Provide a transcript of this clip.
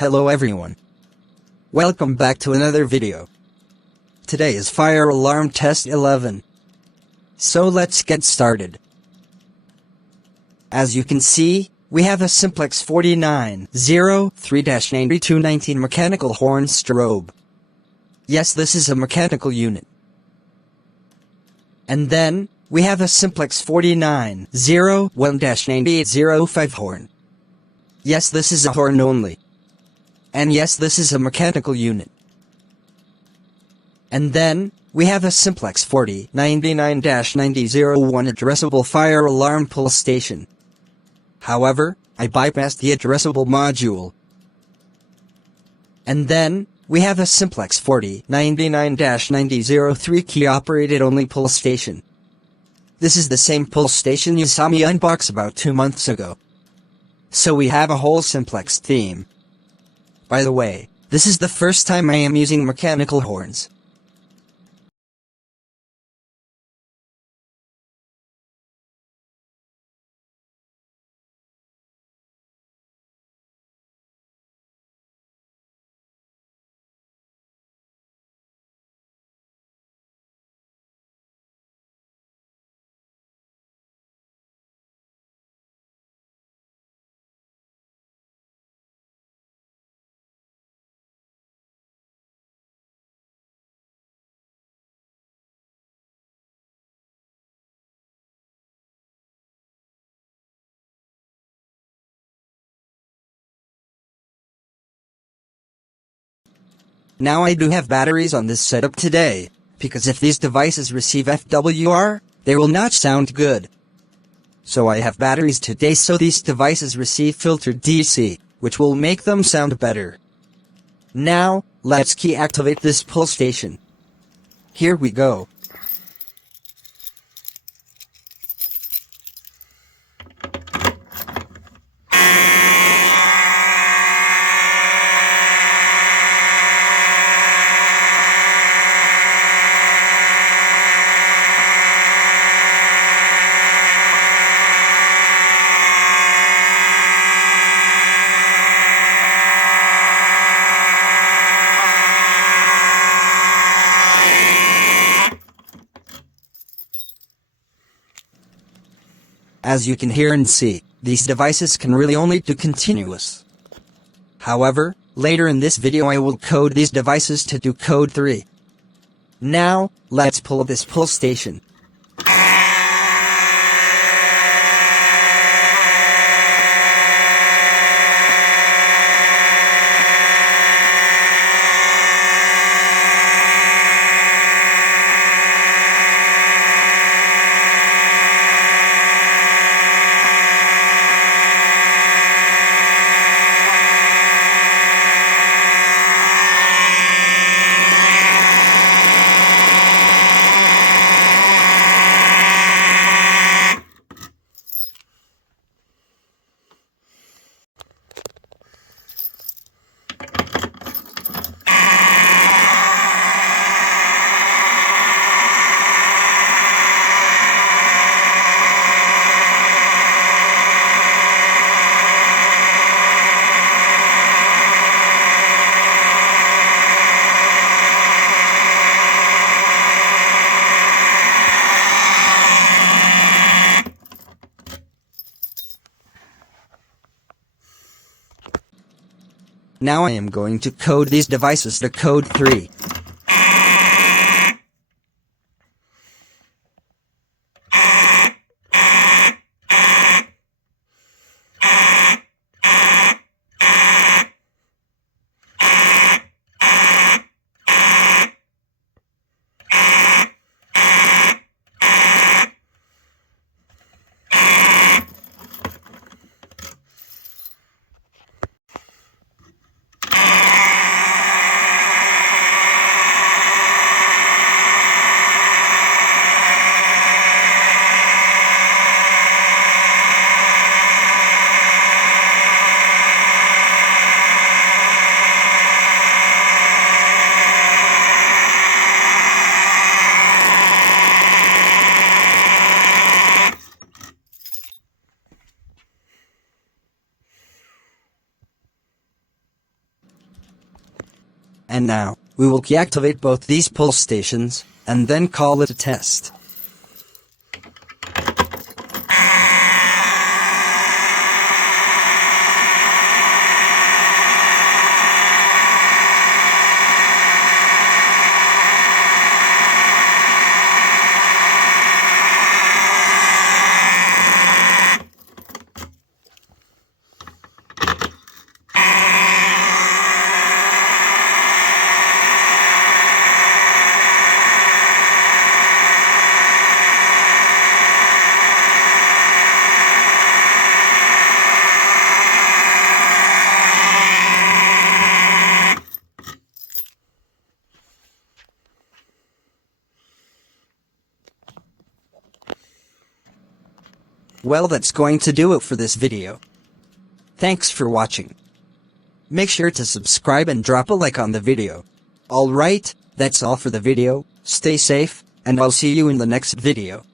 Hello everyone. Welcome back to another video. Today is Fire Alarm Test 11. So let's get started. As you can see, we have a Simplex 4903-9219 mechanical horn strobe. Yes, this is a mechanical unit. And then, we have a Simplex 4901-9805 horn. Yes, this is a horn only. And yes, this is a mechanical unit. And then, we have a Simplex 4099-9001 addressable fire alarm pull station. However, I bypassed the addressable module. And then, we have a Simplex 4099-9003 key-operated only pull station. This is the same pull station you saw me unbox about 2 months ago. So we have a whole Simplex theme. By the way, this is the first time I am using mechanical horns. Now I do have batteries on this setup today, because if these devices receive FWR, they will not sound good. So I have batteries today so these devices receive filtered DC, which will make them sound better. Now, let's key activate this pull station. Here we go. As you can hear and see, these devices can really only do continuous. However, later in this video I will code these devices to do code 3. Now, let's pull this pull station. Now I am going to code these devices to code 3. And now, we will deactivate both these pull stations, and then call it a test. Well, that's going to do it for this video. Thanks for watching. Make sure to subscribe and drop a like on the video. Alright, that's all for the video, stay safe, and I'll see you in the next video.